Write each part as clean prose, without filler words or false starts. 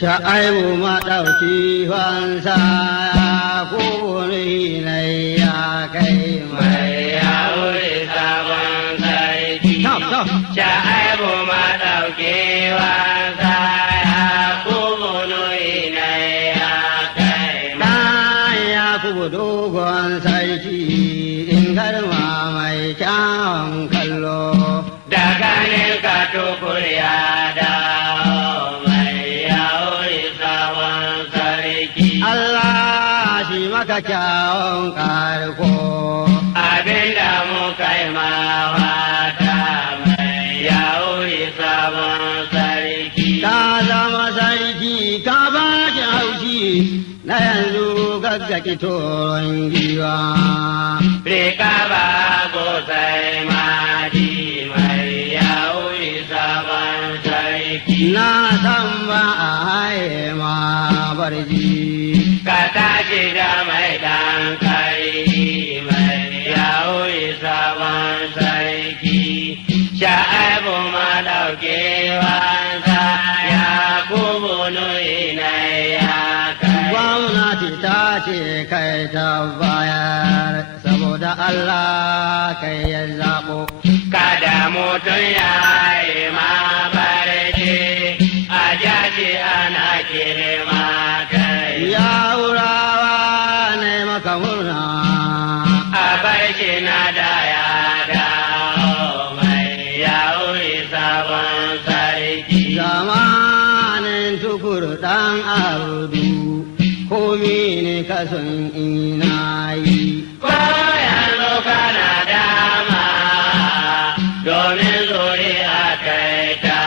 sha'aibu maɗauki fansa ko ne ya kai mai ya wuri sabon sarki. Sha'aibu maɗauki fansa ya kubu ne ya kai mai. Ya kubu dogon sarki in garma mai kyawun kallo. Da ganin ka tukur ya dawo mai ya wuri sabon sarki. Allah shi maka kyawun karko. Abinda muka yi ma fata mai ya wuri sabon sarki. Ka zama sarki ka ba ki haushi na yanzu gaggaki toron giwa. Rika ba gosai madi mai ya wuri sabon sarki. Na san ba a haye ma barji. Ka tashi da mai ɗan ƙarfi mai ya wuri sabon sarki. Sha'aibu maɗauki wansa ya kubu nuni na ya kai. Gwamnati ta ce kai ta bayar saboda Allah kai ya zaɓo. Kada mutum ya yi ma barci a jaji ana kirma kai. Ya wurawa ne maka murna. A barci na da ya dawo mai ya wuri sabon sarki. Zamanin tukur ɗan arudu komi ne kasan ina yi. Ko yanzu kana dama domin zuri'a kai ta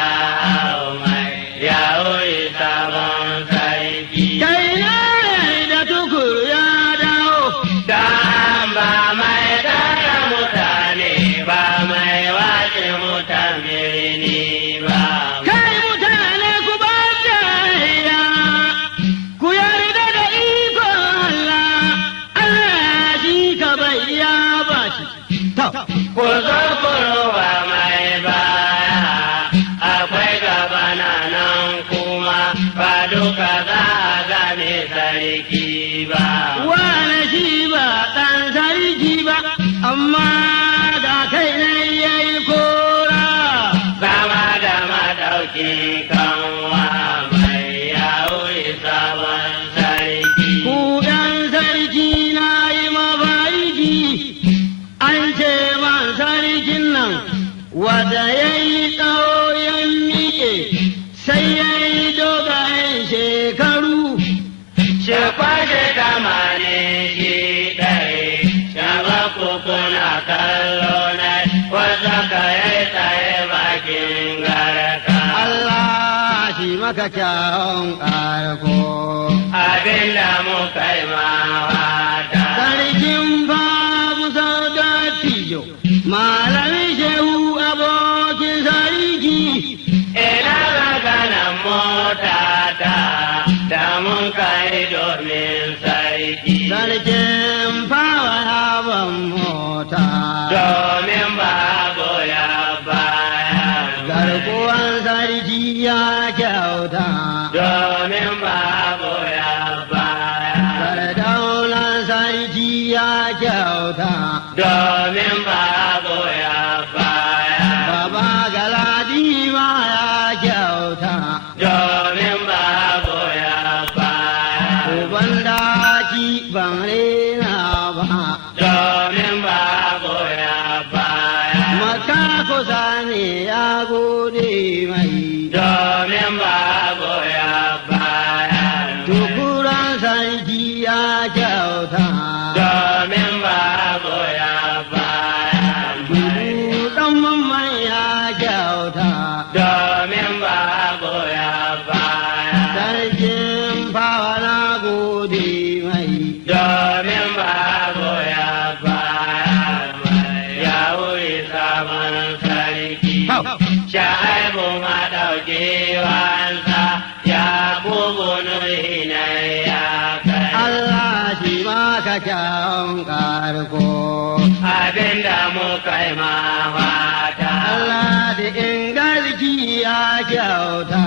mai ya wuri sabon sarki. Kai ne da tukur ya dawo. Dan ba mai tara mutane ba mai wace mutane ne ba. Kai mutane ku ba da ku yarda da iko Allah. Allah shi ka bai ya ba shi. Ku zo ku ruwa mai baya, akwai gaba na nan kuma ba duka za a game sarki ba. Wane shi ba ɗan sarki ba, amma da kai ne ya yi kora. Sama da madaukin kanwa mai yawo sabon sarki. Ku ɗan sarki na yi mafarki, an ce man sarkin nan, wanda ya yi ɗauyen miƙe, sai ya yi dogayen shekaru. Shekwashe tamanin shi ɗaya, shaba kuna kallo na wasa ka yi tsaye bakin garka. Allah shi maka kyawun ƙarko. Abinda muka yi mawata. Sarkin babu sauda tijo, malamin shehu abokin sarki. Ina maganan mota ta, da mun kai domin sarki. Sarkin fawa hawan mota. Domin babu ya baya. Garkuwan sarki ya kyauta. Domin babu ya baya. Sardaunan sarki ya kyauta. Domin babu ya baya. Baba Galadi ma ya kyauta. Domin babu ya baya. Uban daki ban rena ba. Domin babu ya baya. Maka kusa ne ya gode mai. Domin babu ya baya. Tukuran sarki ya kyauta. Domin babu ya baya. Dubu ɗan mamman ya kyauta. Domin babu ya baya. Sarkin fawa na gode mai. Domin babu ya baya. Ya wuri sabon sarki. Sha'aibu maɗauki wansa ya kubu nuhi na ya kai. Allah shi maka kyawun ƙarko. Abinda muka yi mawata. Allah da ingarki ya kyauta.